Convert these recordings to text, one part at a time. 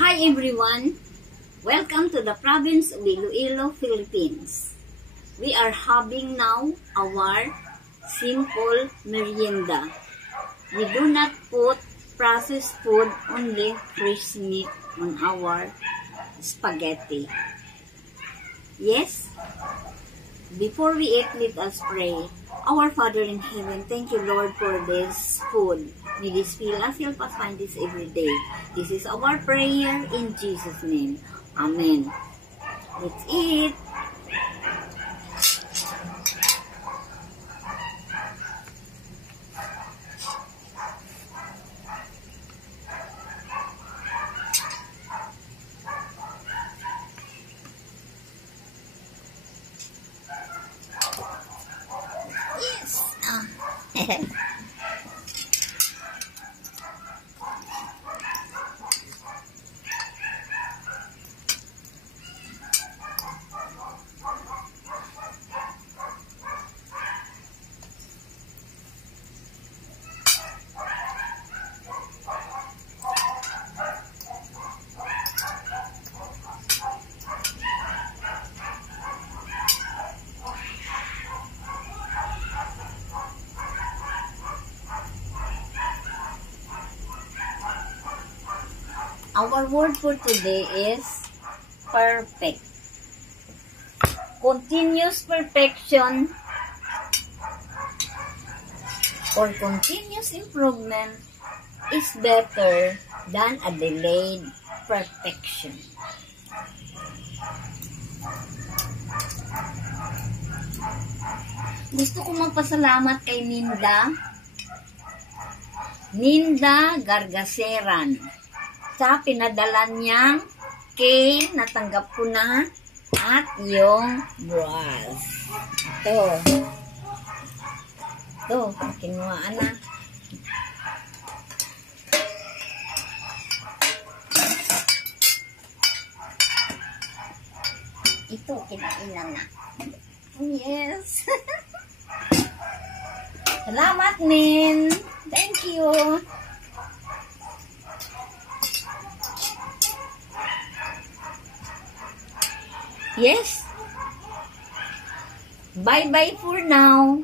Hi everyone! Welcome to the province of Iloilo, Philippines. We are having now our simple merienda. We do not put processed food, only fresh meat on our spaghetti. Yes? Before we eat, let us pray. Our Father in heaven, thank you, Lord, for this food. May this fill us, help us find this every day. This is our prayer in Jesus' name. Amen. Let's eat. Yes. Our word for today is perfect. Continuous perfection or continuous improvement is better than a delayed perfection. Gusto ko magpasalamat kay Ninda Gargaseran sa pinadala niyang cake, natanggap ko na, at yung bras. Ito, kinuhaan na. Ito, kinainan na. Yes. Salamat, Min. Thank you. Yes. Bye-bye for now.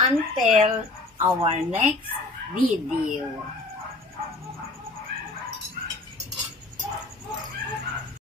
Until our next video.